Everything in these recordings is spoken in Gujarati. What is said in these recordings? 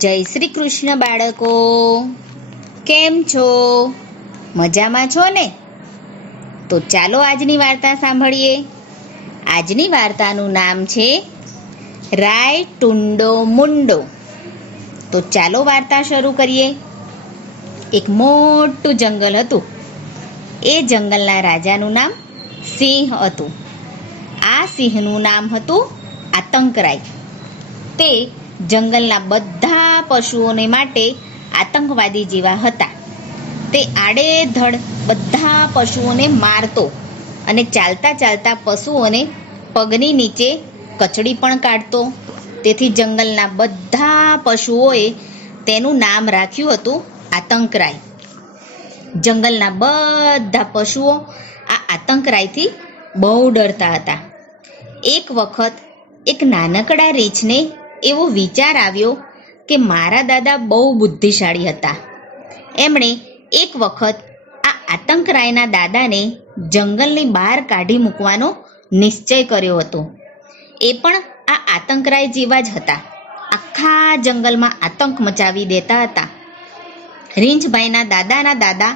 જય શ્રી કૃષ્ણ બાળકો, કેમ છો? મજામાં છો ને? તો ચાલો આજની વાર્તા સાંભળીએ. આજની વાર્તાનું નામ છે રાય ટુંડો મુંડો. તો ચાલો વાર્તા શરૂ કરીએ. એક મોટું જંગલ હતું. એ જંગલના રાજાનું નામ સિંહ હતું. આ સિંહનું નામ હતું આતંકરાય. તે જંગલના બધા પશુઓને માટે આતંકવાદી જેવા હતા. તે આડેધડ બધા પશુઓને મારતો અને ચાલતા ચાલતા પશુઓને પગની નીચે કચડી પણ કાઢતો. તેથી જંગલના બધા પશુઓએ તેનું નામ રાખ્યું હતું આતંકરાય. જંગલના બધા પશુઓ આ આતંકરાયથી બહુ ડરતા હતા. એક વખત એક નાનકડા રીંછને એવો વિચાર આવ્યો કે મારા દાદા બહુ બુદ્ધિશાળી હતા. એમણે એક વખત આ આતંકરાયના દાદાને જંગલની બહાર કાઢી મૂકવાનો નિશ્ચય કર્યો હતો. એ પણ આ આતંકરાય જેવા જ હતા. આખા જંગલમાં આતંક મચાવી દેતા હતા. રીંછભાઈના દાદાના દાદા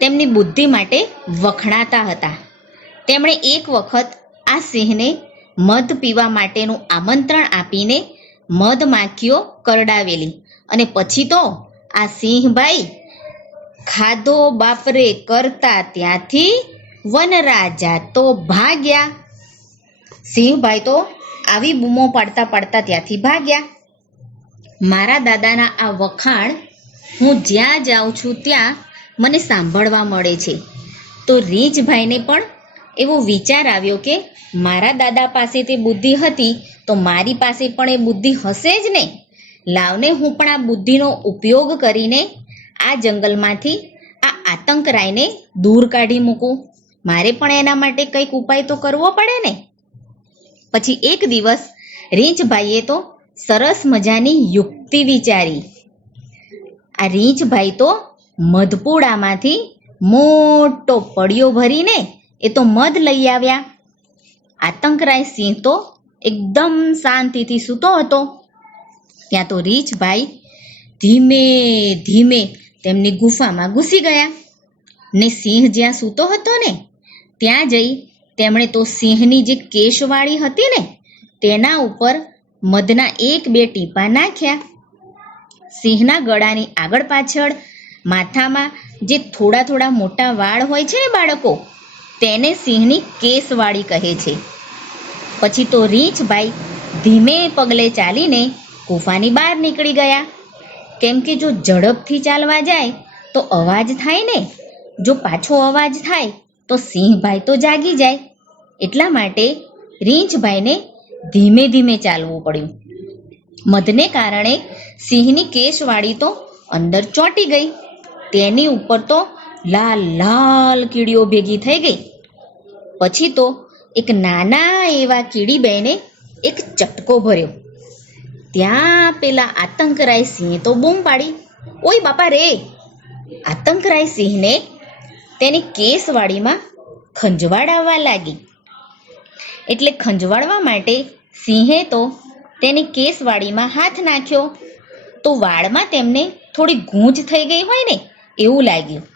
તેમની બુદ્ધિ માટે વખણાતા હતા. તેમણે એક વખત આ સિંહને મધ પીવા માટેનું આમંત્રણ આપીને મધમાખીઓ કરડાવેલી અને પછી તો આ સિંહભાઈ ખાધો બાપરે કરતા ત્યાંથી વનરાજા તો ભાગ્યા. સિંહભાઈ તો આવી બૂમો પાડતા પાડતા ત્યાંથી ભાગ્યા. મારા દાદાના આ વખાણ હું જ્યાં જાઉં છું ત્યાં મને સાંભળવા મળે છે. તો રીંછભાઈને પણ એવો વિચાર આવ્યો કે મારા દાદા પાસે તે બુદ્ધિ હતી તો મારી પાસે પણ એ બુદ્ધિ હશે જ ને. લાવને હું પણ આ બુદ્ધિનો ઉપયોગ કરીને આ જંગલમાંથી આ આતંકરાયને દૂર કાઢી મૂકું. મારે પણ એના માટે કંઈક ઉપાય તો કરવો પડે ને. પછી એક દિવસ રીંછભાઈએ તો સરસ મજાની યુક્તિ વિચારી. આ રીંછભાઈ તો મધપુડામાંથી મોટો પડિયો ભરીને એ તો મધ લઈ આવ્યા. આતંકરાય સિંહ તો એકદમ શાંતિથી સૂતો હતો. ત્યાં તો રીંછભાઈ ધીમે ધીમે તેમની ગુફામાં ઘૂસી ગયા ને સિંહ જ્યાં સૂતો હતો ને ત્યાં જઈ તેમણે તો સિંહની જે કેશવાળી હતી ને તેના ઉપર મધના 1-2 ટીપા નાખ્યા. સિંહના ગળાની આગળ પાછળ માથામાં જે થોડા થોડા મોટા વાળ હોય છે ને બાળકો, તેને સિંહની કેશવાળી કહે છે. પછી તો રીંછભાઈ ધીમે પગલે ચાલીને ગુફાની બહાર નીકળી ગયા. કેમ કે જો ઝડપથી ચાલવા જાય તો અવાજ થાય ને. જો પાછો અવાજ થાય તો સિંહભાઈ તો જાગી જાય. એટલા માટે રીંછભાઈને ધીમે ધીમે ચાલવું પડ્યું. મધને કારણે સિંહની કેશવાળી તો અંદર ચોંટી ગઈ. તેની ઉપર તો લાલ લાલ કીડીઓ ભેગી થઈ ગઈ. પછી તો એક નાના એવા કીડીબાઈને એક ચટકો ભર્યો. ત્યાં પેલા આતંકરાય સિંહે તો બૂમ પાડી, ઓય બાપા રે! આતંકરાય સિંહને તેની કેશવાળીમાં ખંજવાળાવવા લાગી. એટલે ખંજવાળવા માટે સિંહે તો તેની કેશવાળીમાં હાથ નાખ્યો. તો વાળમાં તેમને થોડી ગૂંજ થઈ ગઈ હોય ને એવું લાગ્યું.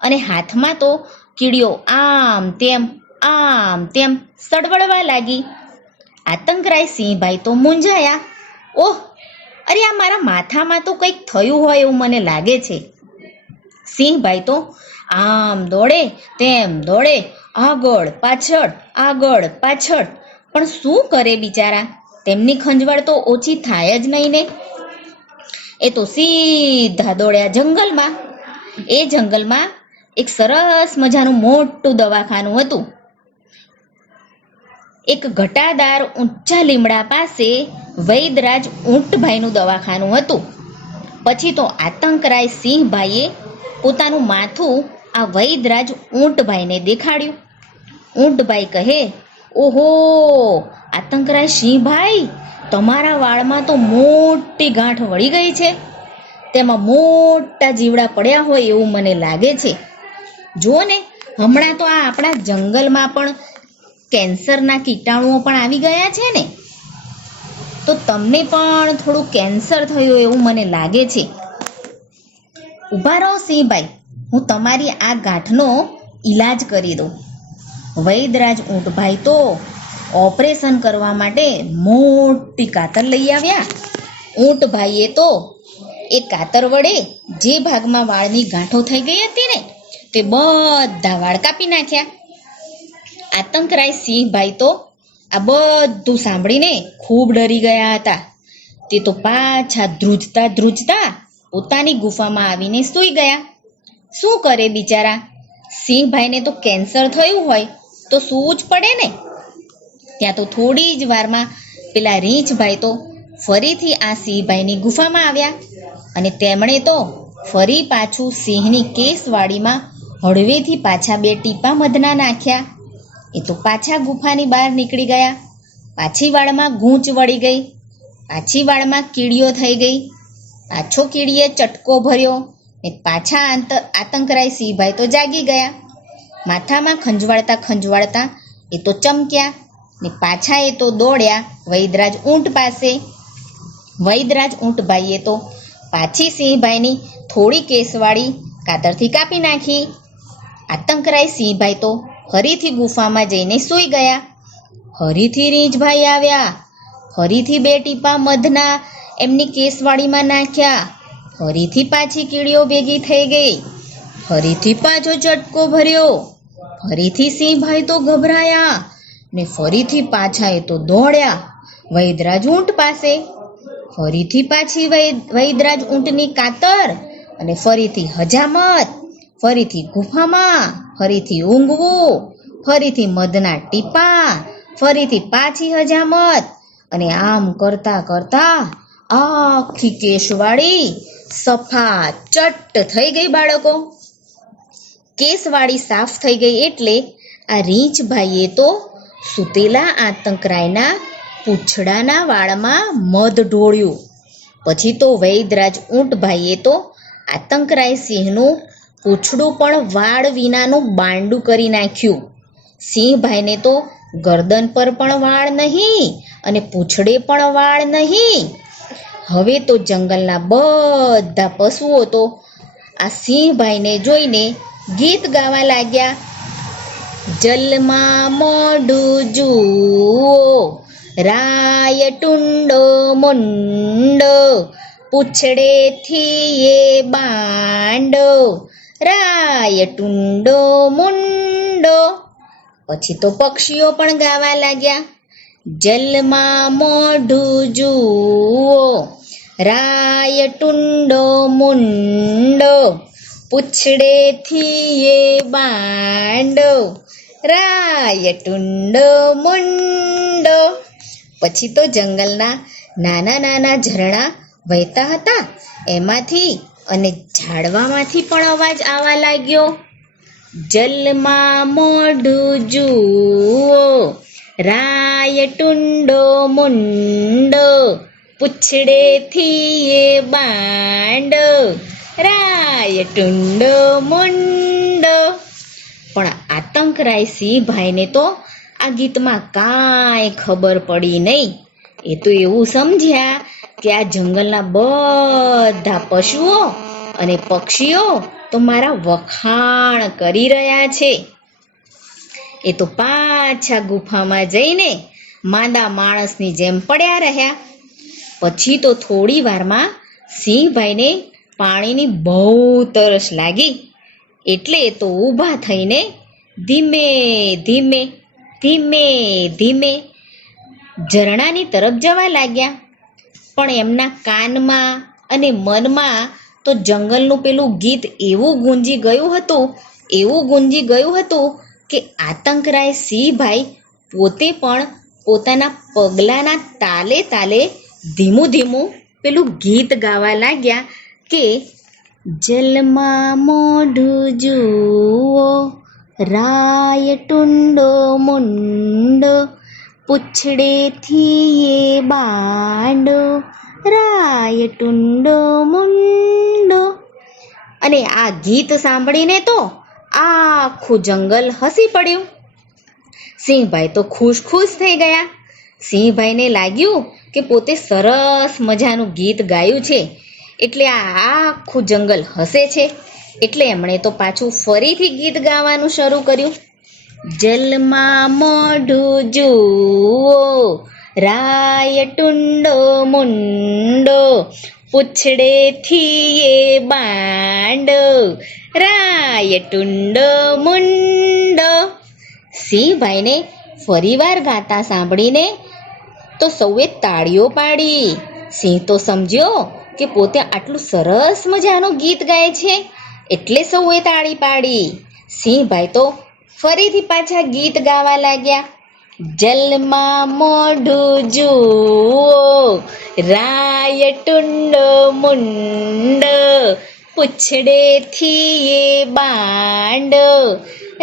અને હાથમાં તો કીડીઓ આમ તેમ સડવડવા લાગી. આતંકરાય સિંહભાઈ તો મૂંઝાયા. ઓહ, અરે આ મારા માથામાં તો કંઈક થયું હોય એવું મને લાગે છે. સિંહભાઈ તો આમ દોડે તેમ દોડે, આગળ પાછળ, પણ શું કરે બિચારા, તેમની ખંજવાળ તો ઓછી થાય જ નહીં ને. એ તો સીધા દોડ્યા જંગલમાં. એ જંગલમાં એક સરસ મજાનું મોટું દવાખાનું હતું. એક ઘટાદાર ઊંચા લીમડા પાસે વૈદરાજ ઊંટભાઈનું દવાખાનું હતું. પછી તો આતંકરાય સિંહભાઈએ પોતાનું માથું આ વૈદરાજ ઊંટભાઈને દેખાડ્યું. ઊંટભાઈ કહે, ઓહો આતંકરાય સિંહભાઈ, તમારા વાળમાં તો મોટી ગાંઠ વળી ગઈ છે. તેમાં મોટા જીવડા પડ્યા હોય એવું મને લાગે છે. જુઓ ને, હમણાં તો આ આપણા જંગલમાં પણ કેન્સરના કીટાણુઓ પણ આવી ગયા છે ને. તો તમને પણ થોડું કેન્સર થયું એવું મને લાગે છે. ઊભા રહો સિંહભાઈ, હું તમારી આ ગાંઠનો ઈલાજ કરી દઉં. વૈદરાજ ઊંટભાઈ તો ઓપરેશન કરવા માટે મોટી કાતર લઈ આવ્યા. ઊંટભાઈએ તો એ કાતર વડે જે ભાગમાં વાળની ગાંઠો થઈ ગઈ હતી ને તે બધા વાળ કાપી નાખ્યા. આતંકરાય સિંહભાઈ તો આ બધું સાંભળીને ખૂબ ડરી ગયા હતા. તે તો પાછા ધ્રુજતા ધ્રુજતા પોતાની ગુફામાં આવીને સૂઈ ગયા. શું કરે બિચારા, સિંહભાઈને તો કેન્સર થયું હોય તો સૂવું જ પડે ને. ત્યાં તો થોડી જ વારમાં પેલા રીંછભાઈ તો ફરીથી આ સિંહભાઈની ગુફામાં આવ્યા અને તેમણે તો ફરી પાછું સિંહની કેસવાડીમાં હળવેથી પાછા 2 ટીપા મધના નાખ્યા. એ તો પાછા ગુફાની બહાર નીકળી ગયા. પાછી વાળમાં ગૂંચ વળી ગઈ, પાછી વાળમાં કીડીઓ થઈ ગઈ. પાછો કીડીએ ચટકો ભર્યો ને પાછા આતંકરાય સિંહભાઈ તો જાગી ગયા. માથામાં ખંજવાળતા ખંજવાળતા એ તો ચમક્યા ને પાછા એ તો દોડ્યા વૈદરાજ ઊંટ પાસે. વૈદરાજ ઊંટભાઈએ તો પાછી સિંહભાઈની થોડી કેસવાળી કાતરથી કાપી નાખી. આતંકરાય સિંહભાઈ તો ફરીથી ગુફામાં જઈને સૂઈ ગયા. ફરીથી રીંછભાઈ આવ્યા, ફરીથી 2 ટીપા મધના એમની કેસવાળીમાં નાખ્યા. ફરીથી પાછી કીડીઓ ભેગી થઈ ગઈ, ફરીથી પાછો ચટકો ભર્યો. ફરીથી સિંહભાઈ તો ગભરાયા ને ફરીથી પાછા એ તો દોડ્યા વૈદરાજ ઊંટ પાસે. ફરીથી પાછી વૈદરાજ ઊંટની કાતર અને ફરીથી હજામત, ફરીથી ગુફામાં, ફરીથી ઊંઘવું, ફરીથી મધના ટીપા, ફરીથી પાછી હજામત. અને આમ કરતા કરતા આખી કેસવાળી સફા ચટ્ટ થઈ ગઈ બાળકો. કેસવાળી સાફ થઈ ગઈ એટલે આ રીંછભાઈએ તો સૂતેલા આતંકરાયના પૂંછડાના વાળમાં મધ ઢોળ્યું. પછી તો વૈદરાજ ઊંટભાઈએ તો આતંકરાય સિંહનું પૂંછડું પણ વાળ વિનાનું બાંડું કરી નાખ્યું. સિંહભાઈને તો ગરદન પર પણ વાળ નહીં અને પૂંછડે પણ વાળ નહીં. હવે તો જંગલના બધા પશુઓ તો આ સિંહભાઈને જોઈને ગીત ગાવા લાગ્યા. જલમાં મોઢું જુઓ, રાય ટુંડો મુંડો, પૂંછડેથી એ બાંડો, રાય ટુંડો મુંડો. પછી તો પક્ષીઓ પણ ગાવા લાગ્યા. જલમાં મોઢું જુઓ, રાય ટુંડો મુંડો, પૂંછડેથી એ બાંડો, રાય ટુંડો મુંડો. પછી તો જંગલના નાના નાના ઝરણા વહેતા હતા, એમાંથી અને ઝાડવામાંથી પણ અવાજ આવવા લાગ્યો. જલમાં મોઢું જુઓ, રાય ટુંડો મુંડો, પૂંછડેથી એ બાંડો, રાય ટુંડો મુંડો. પણ આતંકરાય સિંહભાઈને તો આ ગીતમાં કાંઈ ખબર પડી નહીં. એ તો એવું સમજ્યા કે આ જંગલના બધા પશુઓ અને પક્ષીઓ તો મારા વખાણ કરી રહ્યા છે. એ તો પાછા ગુફામાં જઈને માંદા માણસની જેમ પડ્યા રહ્યા. પછી તો થોડી વારમાં સિંહભાઈને પાણીની બહુ તરસ લાગી એટલે એ તો ઊભા થઈને ધીમે ધીમે ધીમે ધીમે ઝરણાની તરફ જવા લાગ્યા. પણ એમના કાનમાં અને મનમાં તો જંગલનું પેલું ગીત એવું ગુંજી ગયું હતું કે આતંકરાય સિંહભાઈ પોતે પણ પોતાના પગલાંના તાલે તાલે ધીમું ધીમું પેલું ગીત ગાવા લાગ્યા કે જલમાં મોઢું જુઓ, રાય ટુંડો મુંડો, પૂંછડેથી એ બાંડો, રાય ટુંડો મુંડો. અને આ ગીત સાંભળીને તો આખું જંગલ હસી પડ્યું. સિંહભાઈ તો ખુશ ખુશ થઈ ગયા. સિંહભાઈને લાગ્યું કે પોતે સરસ મજાનું ગીત ગાયું છે, એટલે આ આખું જંગલ હસે છે. એટલે એમણે તો પાછું ફરીથી ગીત ગાવાનું શરૂ કર્યું. જલમાં મોઢું જુઓ, રાય ટુંડો મુંડો, પૂછડેથી એ બાંડો, રાય ટુંડો મુંડો. સિંહભાઈને ફરીવાર ગાતા સાંભળીને તો સૌએ તાળીઓ પાડી. સિંહ તો સમજ્યો કે પોતે આટલું સરસ મજાનું ગીત ગાય છે, એટલે સૌએ તાળી પાડી. સિંહભાઈ તો ફરીથી પાછા ગીત ગાવા લાગ્યા. જલમાં મોઢું જુઓ, રાય ટુંડો મુંડો, પૂછડેથી એ બાંડો,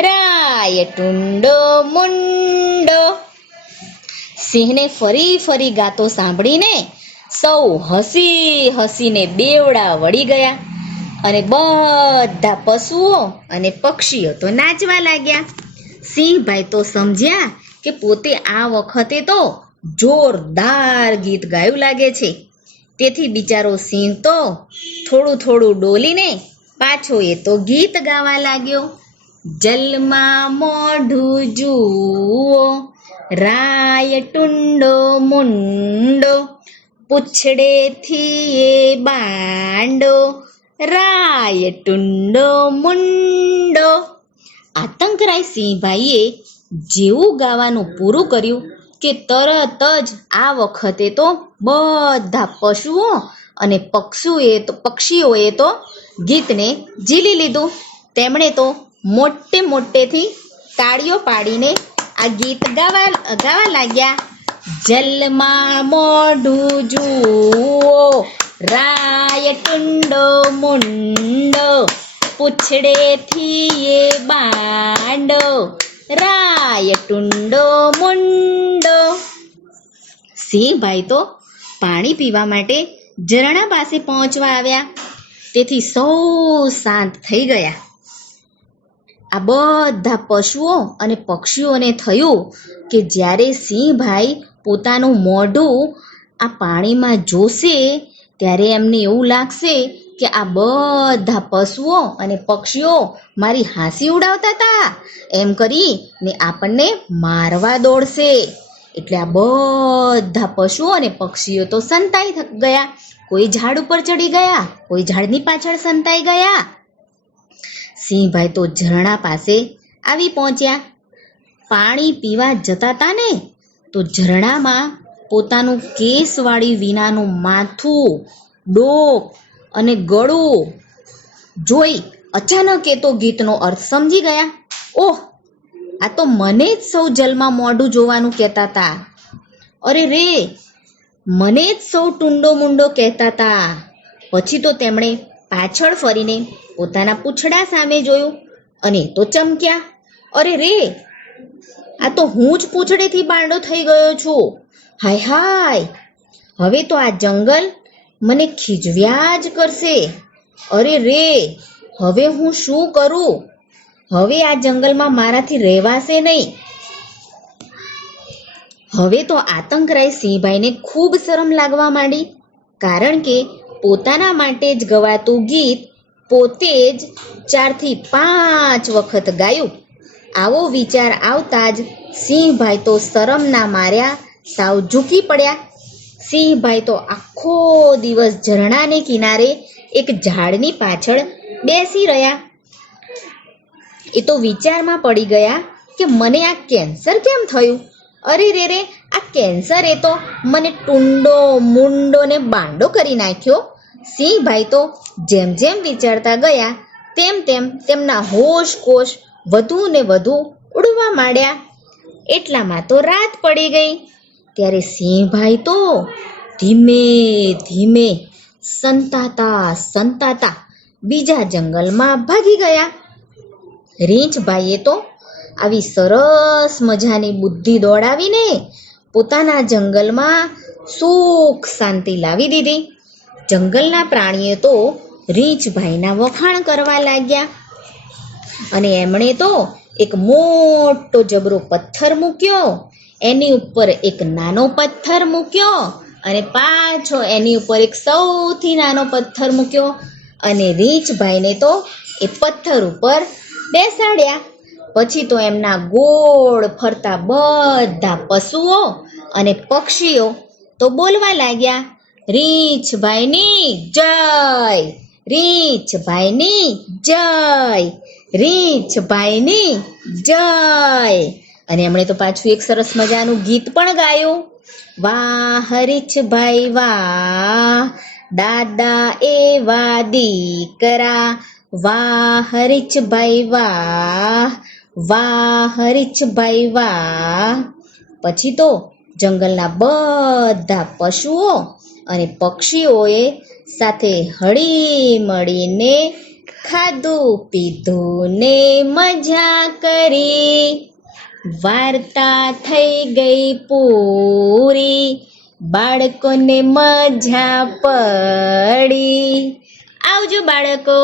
રાય ટુંડો મુંડો. સિંહને ફરી ગાતો સાંભળીને સૌ હસી હસીને બેવડા વળી ગયા અને બધા પશુઓ અને પક્ષીઓ તો નાચવા લાગ્યા. સિંહભાઈ તો સમજ્યા કે પોતે આ વખતે તો જોરદાર ગીત ગાયું લાગે છે. તેથી બિચારો સિંહ તો થોડું ડોલીને પાછો એ તો ગીત ગાવા લાગ્યો. જલમાં મોઢું જુઓ, રાય ટુંડો મુંડો, પૂછડેથી એ બાંડો, રાય ટુંડો મુંડો. આતંકરાય સિંહભાઈએ જેવું ગાવાનું પૂરું કર્યું કે તરત જ આ વખતે તો બધા પશુઓ અને પક્ષીઓએ તો ગીતને ઝીલી લીધું. તેમણે તો મોટેથી તાળીઓ પાડીને આ ગીત ગાવા લાગ્યા. જલમાં મોઢું જુઓ, રાય ટુંડો મુંડો, પૂછડેથી એ બાંડો, રાય ટુંડો મુંડો. સિંહભાઈ તો પાણી પીવા માટે ઝરણા પાસે પહોંચવા આવ્યા. તેથી સૌ શાંત થઈ ગયા. આ બધા પશુઓ અને પક્ષીઓને થયું કે જ્યારે સિંહભાઈ પોતાનું મોઢું આ પાણીમાં જોશે ત્યારે એમને એવું લાગશે કે આ બધા પશુઓ અને પક્ષીઓ મારી હાંસી ઉડાવતા હતા એમ કરીને આપણને મારવા દોડશે. એટલે આ બધા પશુઓ અને પક્ષીઓ તો સંતાઈ ગયા. કોઈ ઝાડ ઉપર ચડી ગયા, કોઈ ઝાડની પાછળ સંતાઈ ગયા. સિંહભાઈ તો ઝરણા પાસે આવી પહોંચ્યા. પાણી પીવા જતા હતા ને તો ઝરણામાં પોતાનું કેસવાળી વિનાનું માથું, ડોક અને ગળું જોઈ અચાનક એ તો ગીતનો અર્થ સમજી ગયા. ઓહ, આ તો મને જ સૌ જલમાં મોઢું જોવાનું કહેતા હતા. અરે રે, મને જ સૌ ટુંડો મુંડો કહેતા હતા. પછી તો તેમણે પાછળ ફરીને પોતાના પૂંછડા સામે જોયું અને તો ચમક્યા. અરે રે, આ તો હું જ પૂંછડેથી બાંડો થઈ ગયો છું. હાય હાય, હવે તો આ જંગલ મને ખીજવ્યા જ કરશે. અરે રે, હવે હું શું કરું? હવે આ જંગલમાં મારાથી રહેવાશે નહીં. હવે તો આતંકરાય સિંહભાઈને ખૂબ શરમ લાગવા માંડી, કારણ કે પોતાના માટે જ ગવાતું ગીત પોતે જ 4 થી 5 વખત ગાયું. આવો વિચાર આવતા જ સિંહભાઈ તો શરમના માર્યા સાવ ઝૂકી પડ્યા. સિંહભાઈ તો આખો દિવસ ઝરણાને કિનારે એક ઝાડની પાછળ બેસી રહ્યા. એ તો વિચારમાં પડી ગયા કે મને આ કેન્સર કેમ થયું? અરે રે, આ કેન્સરે તો મને ટુંડો મુંડો ને બાંડો કરી નાખ્યો. સિંહભાઈ તો જેમ જેમ વિચારતા ગયા તેમ તેમના હોશ કોશ વધુ ને વધુ ઉડવા માંડ્યા. એટલામાં તો રાત પડી ગઈ. ત્યારે સિંહભાઈ તો ધીમે ધીમે સંતાતા બીજા જંગલમાં ભાગી ગયા. રીંછભાઈએ તો આવી સરસ મજાની બુદ્ધિ દોડાવીને પોતાના જંગલમાં સુખ શાંતિ લાવી દીધી. જંગલના પ્રાણીઓ તો રીંછભાઈના વખાણ કરવા લાગ્યા અને એમણે તો એક મોટો જબરો પથ્થર મૂક્યો. એની ઉપર એક નાનો પથ્થર મૂક્યો અને પાછો એની ઉપર એક સૌથી નાનો પથ્થર મૂક્યો અને રીંછભાઈને તો એ પથ્થર ઉપર બેસાડ્યા. પછી તો એમના ગોળ ફરતા બધા પશુઓ અને પક્ષીઓ તો બોલવા લાગ્યા, રીંછભાઈની જય, રીંછભાઈની જય, રીંછભાઈની જય. અને એમણે તો પાછું એક સરસ મજાનું ગીત પણ ગાયું. વાહ રીંછભાઈ વાહ, દાદા એવા દીકરા, વાહ રીંછભાઈ વાહ, વાહ રીંછભાઈ વાહ. પછી તો જંગલના બધા પશુઓ અને પક્ષીઓએ સાથે હળી મળીને ખાધું પીધું ને મજા કરી. વાર્તા થઈ ગઈ પૂરી, બાળકોને મજા પડી. આવજો બાળકો.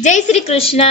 જય શ્રી કૃષ્ણ.